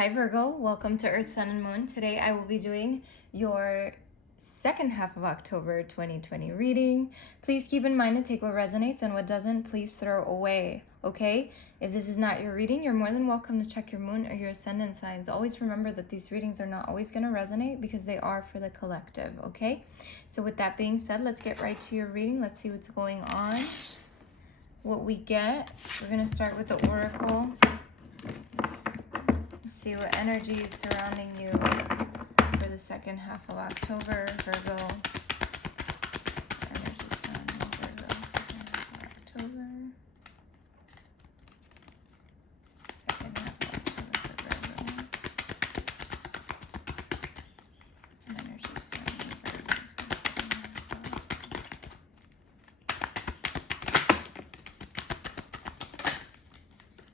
Hi Virgo, welcome to Earth, Sun, and Moon. Today I will be doing your second half of October 2020 reading. Please keep in mind to take what resonates and what doesn't, please throw away, okay? If this is not your reading, you're more than welcome to check your moon or your ascendant signs. Always remember that these readings are not always going to resonate because they are for the collective, okay? So with that being said, let's get right to your reading. Let's see what's going on, what we get. We're going to start with the Oracle. See what energy is surrounding you for the second half of October, Virgo. Energy surrounding Virgo, second half of October. Second half of October for Virgo. Energy surrounding Virgo for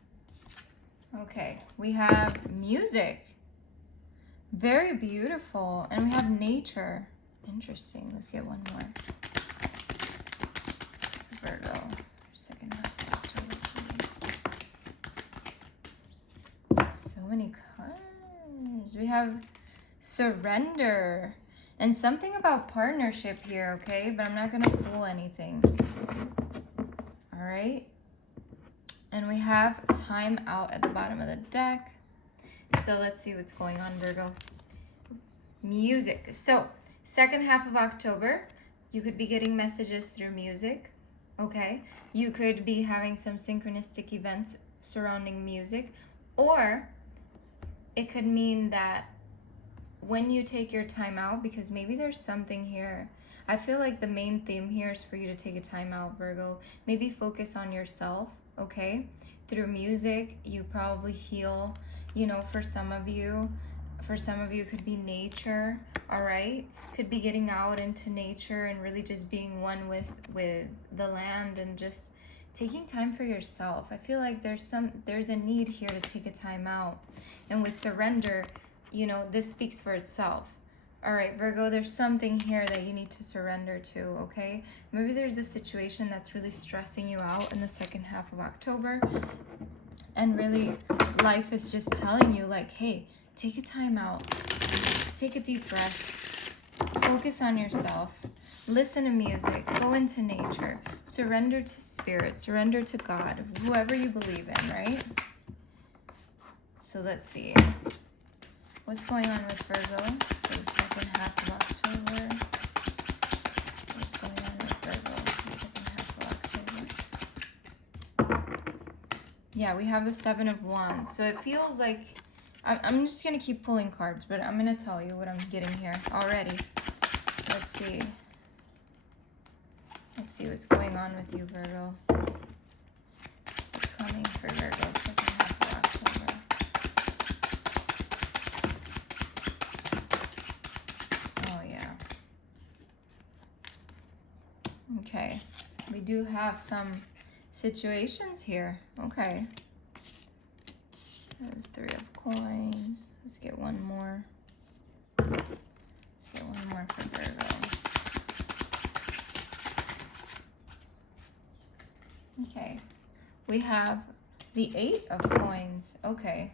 the second half of October. Okay, we have music. Very beautiful. And we have nature. Interesting. Let's get one more. Virgo. Second half of October, please. So many cards. We have surrender. And something about partnership here, okay? But I'm not going to pull anything. All right. And we have time out at the bottom of the deck. So let's see what's going on, Virgo. Music. So second half of October, you could be getting messages through music, okay? You could be having some synchronistic events surrounding music, or it could mean that when you take your time out, because maybe there's something here. I feel like the main theme here is for you to take a time out, Virgo. Maybe focus on yourself, okay? Through music, you probably heal. You know, for some of you it could be nature, all right? Could be getting out into nature and really just being one with the land and just taking time for yourself. I feel like there's a need here to take a time out. And with surrender, you know, this speaks for itself. All right, Virgo, there's something here that you need to surrender to, okay? Maybe there's a situation that's really stressing you out in the second half of October. And really, life is just telling you, like, hey, take a time out. Take a deep breath. Focus on yourself. Listen to music. Go into nature. Surrender to spirit. Surrender to God. Whoever you believe in, right? So let's see. What's going on with Virgo for the second half of October? What's going on with Virgo for the second half of October? Yeah, we have the Seven of Wands. So it feels like, I'm just going to keep pulling cards, but I'm going to tell you what I'm getting here already. Let's see. Let's see what's going on with you, Virgo. What's coming for Virgo second half of October? Oh, yeah. Okay. We do have some situations here. Okay. Three of Coins. Let's get one more. Let's get one more for Virgo. Okay. We have the Eight of Coins. Okay.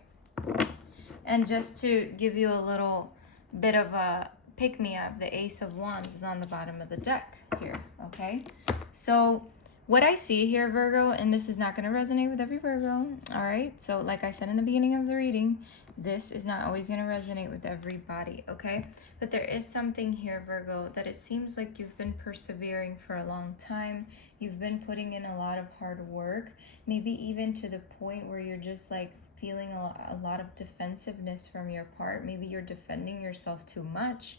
And just to give you a little bit of a pick-me-up, the Ace of Wands is on the bottom of the deck here. Okay. So what I see here, Virgo, and this is not going to resonate with every Virgo, all right? So like I said in the beginning of the reading, this is not always going to resonate with everybody, okay? But there is something here, Virgo, that it seems like you've been persevering for a long time. You've been putting in a lot of hard work, maybe even to the point where you're just like feeling a lot of defensiveness from your part. Maybe you're defending yourself too much,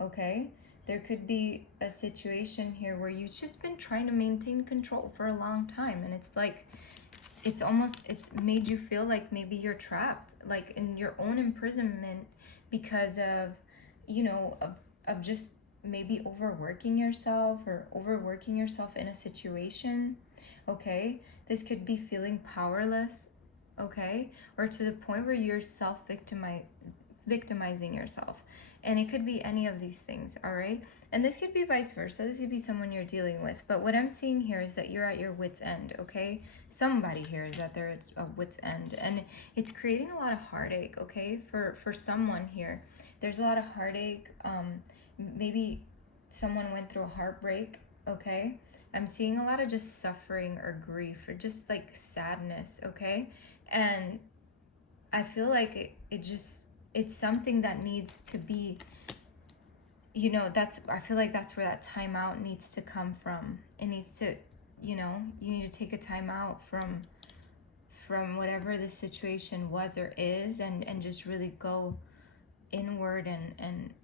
okay? There could be a situation here where you've just been trying to maintain control for a long time. And it's like, it's made you feel like maybe you're trapped, like in your own imprisonment because of, you know, of just maybe overworking yourself or overworking yourself in a situation, okay? This could be feeling powerless, okay? Or to the point where you're victimizing yourself. And it could be any of these things, all right? And this could be vice versa. This could be someone you're dealing with. But what I'm seeing here is that you're at your wit's end, okay? Somebody here is at their wit's end. And it's creating a lot of heartache, okay? For someone here. There's a lot of heartache. Maybe someone went through a heartbreak, okay? I'm seeing a lot of just suffering or grief or just like sadness, okay? And I feel like it's something that needs to be, you know, I feel like that's where that timeout needs to come from. It needs to, you know, you need to take a time out from whatever the situation was or is, and just really go inward and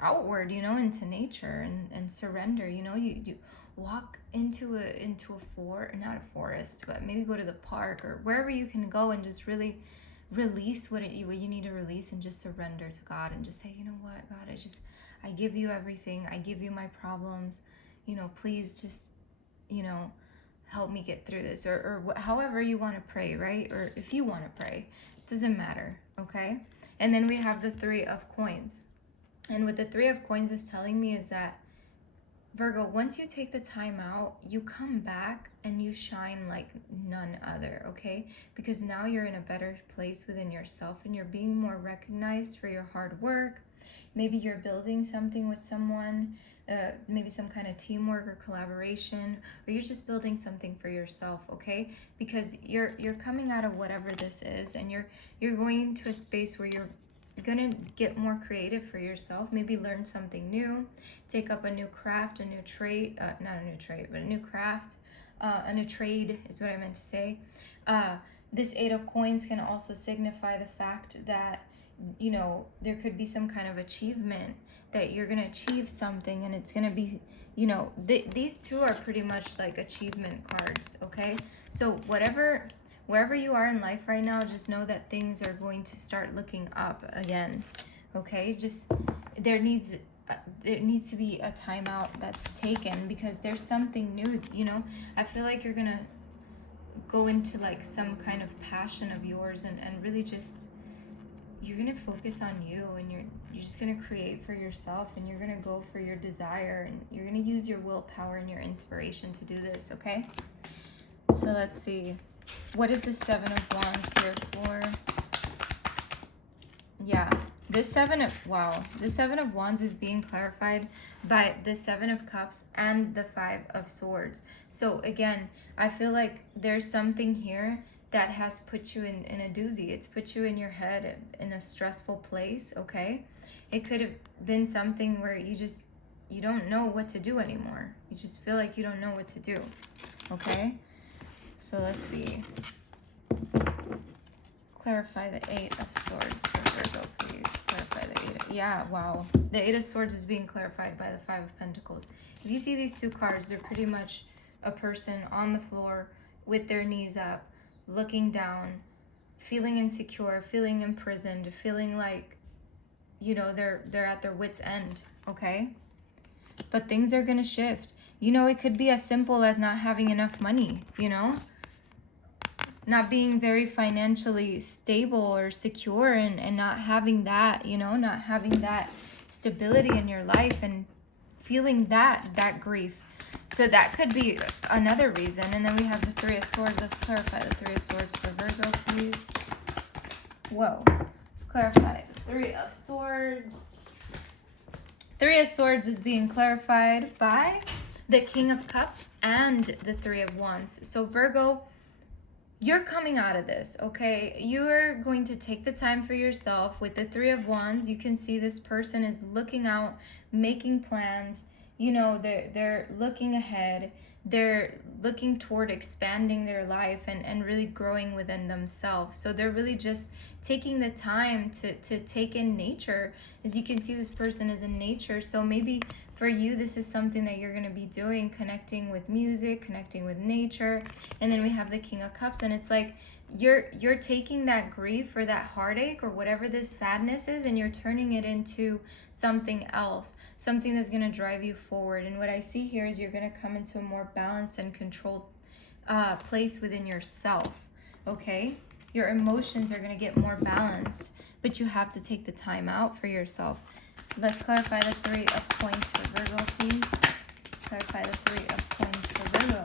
outward, you know, into nature and surrender. You know, you walk into not a forest, but maybe go to the park or wherever you can go and just really release what you need to release, and just surrender to God and just say, you know what, God, I give you everything. I give you my problems. You know, please just, you know, help me get through this, or however you want to pray, right? Or if you want to pray, it doesn't matter, okay? And then we have the Three of Coins. And what the Three of Coins is telling me is that, Virgo, once you take the time out, you come back and you shine like none other, okay? Because now you're in a better place within yourself and you're being more recognized for your hard work. Maybe you're building something with someone, maybe some kind of teamwork or collaboration, or you're just building something for yourself, okay? Because you're coming out of whatever this is, and you're going into a space where you're gonna get more creative for yourself, maybe learn something new, take up a new craft, a new trade, not a new trade, but a new craft, a new trade is what I meant to say. This Eight of Coins can also signify the fact that, you know, there could be some kind of achievement, that you're gonna achieve something, and it's gonna be, you know, these two are pretty much like achievement cards, okay? So wherever you are in life right now, just know that things are going to start looking up again, okay? Just there needs to be a timeout that's taken, because there's something new, you know? I feel like you're gonna go into like some kind of passion of yours, and really just, you're gonna focus on you, and you're just gonna create for yourself, and you're gonna go for your desire, and you're gonna use your willpower and your inspiration to do this, okay? So let's see. What is the Seven of Wands here for? Yeah, this Seven of Wands is being clarified by the Seven of Cups and the Five of Swords. So again, I feel like there's something here that has put you in a doozy. It's put you in your head in a stressful place, okay? It could have been something where you don't know what to do anymore. You just feel like you don't know what to do, okay? So let's see. Clarify the Eight of Swords for Virgo, please. Clarify the Eight of... Yeah, wow. The Eight of Swords is being clarified by the Five of Pentacles. If you see these two cards, they're pretty much a person on the floor with their knees up, looking down, feeling insecure, feeling imprisoned, feeling like, you know, they're at their wit's end, okay? But things are gonna shift. You know, it could be as simple as not having enough money, you know? Not being very financially stable or secure, and not having that, you know, not having that stability in your life, and feeling that grief. So that could be another reason. And then we have the Three of Swords. Let's clarify the Three of Swords for Virgo, please. Whoa. Let's clarify the Three of Swords. Three of Swords is being clarified by the King of Cups and the Three of Wands. So Virgo, you're coming out of this, okay? You're going to take the time for yourself. With the Three of Wands, you can see this person is looking out, making plans. You know, they're looking ahead. They're looking toward expanding their life and really growing within themselves. So they're really just taking the time to take in nature. As you can see, this person is in nature. So maybe for you, this is something that you're going to be doing, connecting with music, connecting with nature. And then we have the King of Cups, and it's like you're taking that grief or that heartache or whatever this sadness is, and you're turning it into something else, something that's going to drive you forward. And what I see here is you're going to come into a more balanced and controlled place within yourself, okay? Your emotions are going to get more balanced, but you have to take the time out for yourself. Let's clarify the 3 of coins for Virgo, please. Clarify the 3 of coins for Virgo.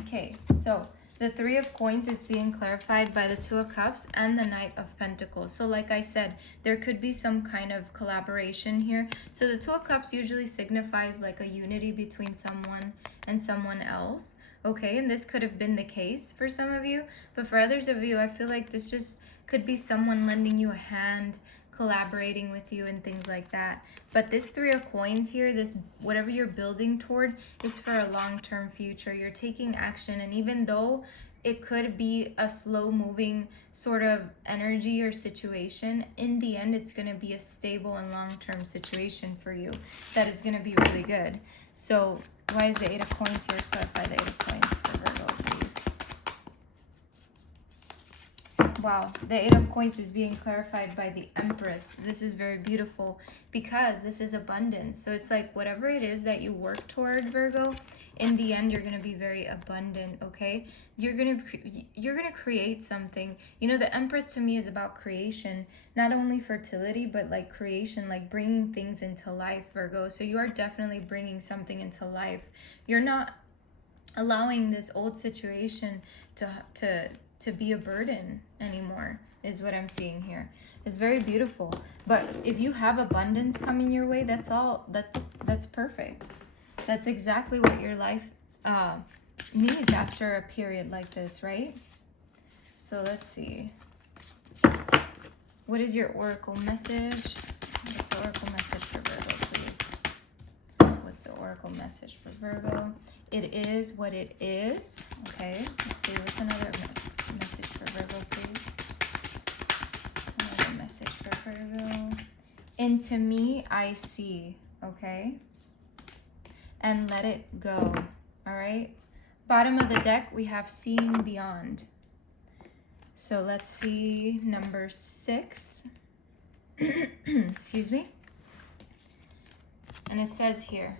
Okay, so the 3 of coins is being clarified by the 2 of cups and the Knight of Pentacles. So like I said, there could be some kind of collaboration here. So the 2 of cups usually signifies like a unity between someone and someone else. Okay, and this could have been the case for some of you, but for others of you, I feel like this just could be someone lending you a hand, collaborating with you and things like that. But this 3 of coins here, this whatever you're building toward is for a long-term future. You're taking action, and even though it could be a slow-moving sort of energy or situation, in the end it's going to be a stable and long-term situation for you that is going to be really good. So why is the 8 of coins here? Clarify the 8 of coins for Virgo, please. Wow, the 8 of coins is being clarified by the Empress. This is very beautiful because this is abundance. So it's like whatever it is that you work toward, Virgo, in the end you're going to be very abundant, okay? You're going to create something. You know, the Empress to me is about creation, not only fertility, but like creation, like bringing things into life, Virgo. So you are definitely bringing something into life. You're not allowing this old situation to be a burden anymore, is what I'm seeing here. It's very beautiful. But if you have abundance coming your way, that's perfect. That's exactly what your life needs after a period like this, right? So let's see. What is your oracle message? What's the oracle message for Virgo, please? What's the oracle message for Virgo? It is what it is. Okay, let's see. What's another message for Virgo, please? Another message for Virgo. Into me, I see. Okay? And let it go. All right? Bottom of the deck, we have seeing beyond. So let's see number 6. Excuse me. And it says here,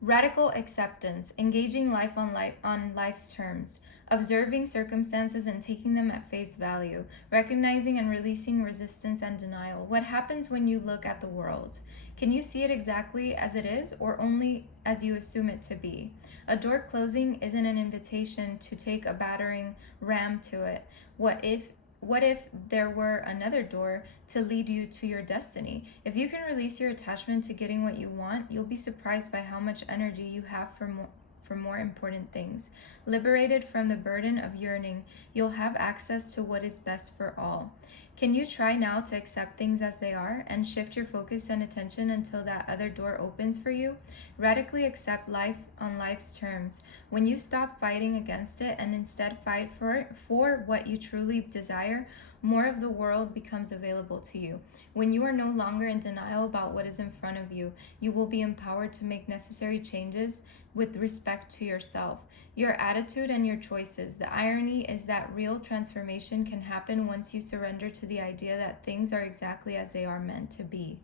radical acceptance, engaging life on life's terms, observing circumstances and taking them at face value, recognizing and releasing resistance and denial. What happens when you look at the world? Can you see it exactly as it is, or only as you assume it to be? A door closing isn't an invitation to take a battering ram to it. What if there were another door to lead you to your destiny? If you can release your attachment to getting what you want, you'll be surprised by how much energy you have for more important things. Liberated from the burden of yearning, you'll have access to what is best for all. Can you try now to accept things as they are and shift your focus and attention until that other door opens for you? Radically accept life on life's terms. When you stop fighting against it and instead fight for what you truly desire, more of the world becomes available to you. When you are no longer in denial about what is in front of you, you will be empowered to make necessary changes with respect to yourself, your attitude, and your choices. The irony is that real transformation can happen once you surrender to the idea that things are exactly as they are meant to be.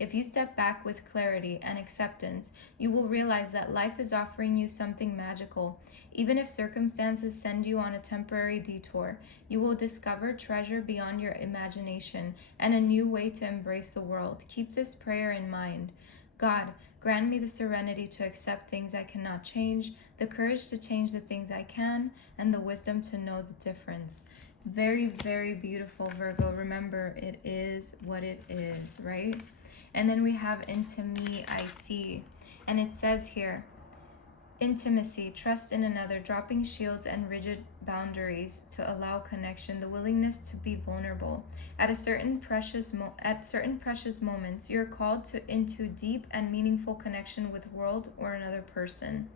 If you step back with clarity and acceptance, you will realize that life is offering you something magical. Even if circumstances send you on a temporary detour, you will discover treasure beyond your imagination and a new way to embrace the world. Keep this prayer in mind. God, grant me the serenity to accept things I cannot change, the courage to change the things I can, and the wisdom to know the difference. Very, very beautiful, Virgo. Remember, it is what it is, right? And then we have into me, I see. And it says here, intimacy, trust in another, dropping shields and rigid boundaries to allow connection, the willingness to be vulnerable. At certain precious moments, you're called into deep and meaningful connection with the world or another person.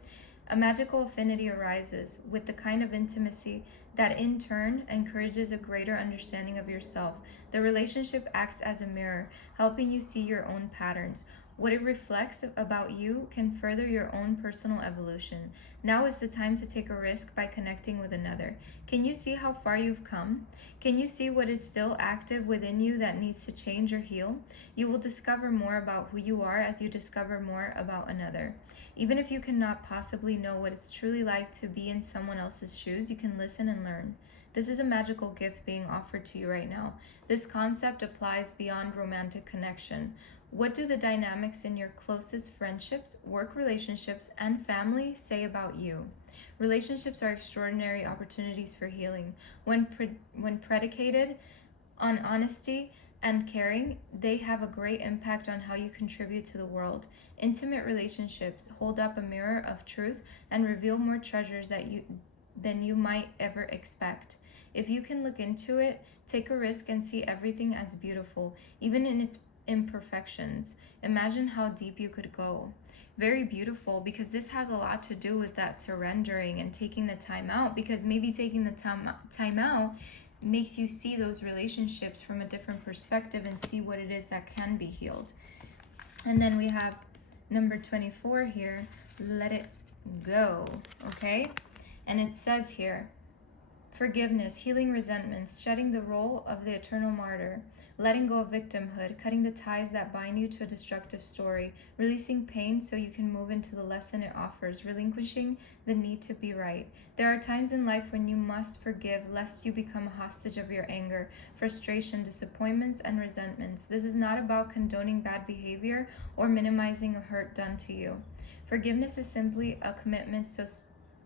A magical affinity arises with the kind of intimacy that in turn encourages a greater understanding of yourself. The relationship acts as a mirror, helping you see your own patterns. What it reflects about you can further your own personal evolution. Now is the time to take a risk by connecting with another. Can you see how far you've come? Can you see what is still active within you that needs to change or heal? You will discover more about who you are as you discover more about another. Even if you cannot possibly know what it's truly like to be in someone else's shoes, you can listen and learn. This is a magical gift being offered to you right now. This concept applies beyond romantic connection. What do the dynamics in your closest friendships, work relationships, and family say about you? Relationships are extraordinary opportunities for healing. When predicated on honesty and caring, they have a great impact on how you contribute to the world. Intimate relationships hold up a mirror of truth and reveal more treasures than you might ever expect. If you can look into it, take a risk and see everything as beautiful, even in its imperfections. Imagine how deep you could go. Very beautiful, because this has a lot to do with that surrendering and taking the time out, because maybe taking the time out makes you see those relationships from a different perspective and see what it is that can be healed. And then we have number 24 here, let it go, okay? And it says here, forgiveness, healing resentments, shedding the role of the eternal martyr, letting go of victimhood, cutting the ties that bind you to a destructive story, releasing pain so you can move into the lesson it offers, relinquishing the need to be right. There are times in life when you must forgive lest you become a hostage of your anger, frustration, disappointments, and resentments. This is not about condoning bad behavior or minimizing a hurt done to you. Forgiveness is simply a commitment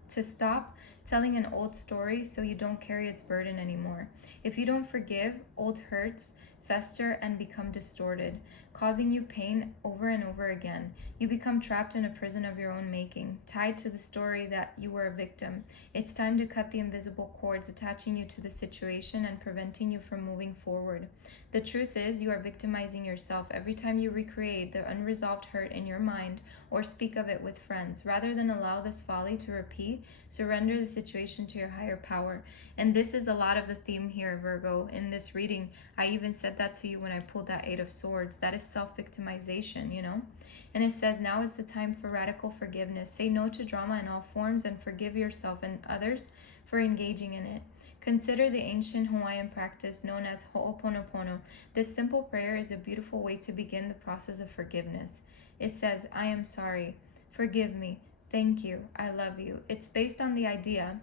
to stop telling an old story so you don't carry its burden anymore. If you don't forgive, old hurts fester and become distorted, causing you pain over and over again. You become trapped in a prison of your own making, tied to the story that you were a victim. It's time to cut the invisible cords attaching you to the situation and preventing you from moving forward. The truth is, you are victimizing yourself every time you recreate the unresolved hurt in your mind or speak of it with friends. Rather than allow this folly to repeat, surrender the situation to your higher power. And this is a lot of the theme here, Virgo, in this reading. I even said that to you when I pulled that Eight of Swords. That is self-victimization, you know? And it says, now is the time for radical forgiveness. Say no to drama in all forms and forgive yourself and others for engaging in it. Consider the ancient Hawaiian practice known as Ho'oponopono. This simple prayer is a beautiful way to begin the process of forgiveness. It says, I am sorry. Forgive me. Thank you. I love you. It's based on the idea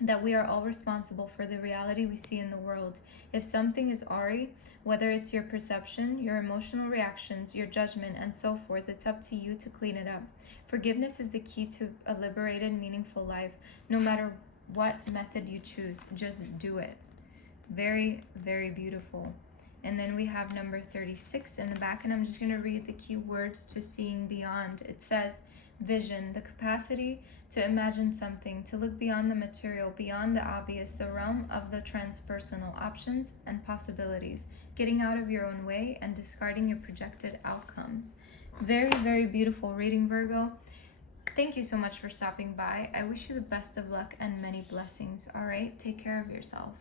that we are all responsible for the reality we see in the world. If something is awry, whether it's your perception, your emotional reactions, your judgment, and so forth, it's up to you to clean it up. Forgiveness is the key to a liberated, meaningful life. No matter what method you choose, just do it. Very, very beautiful. And then we have number 36 in the back, and I'm just going to read the key words to seeing beyond. It says, vision, the capacity to imagine something, to look beyond the material, beyond the obvious, the realm of the transpersonal, options and possibilities, getting out of your own way and discarding your projected outcomes. Very, very beautiful reading, Virgo. Thank you so much for stopping by. I wish you the best of luck and many blessings. All right, take care of yourself.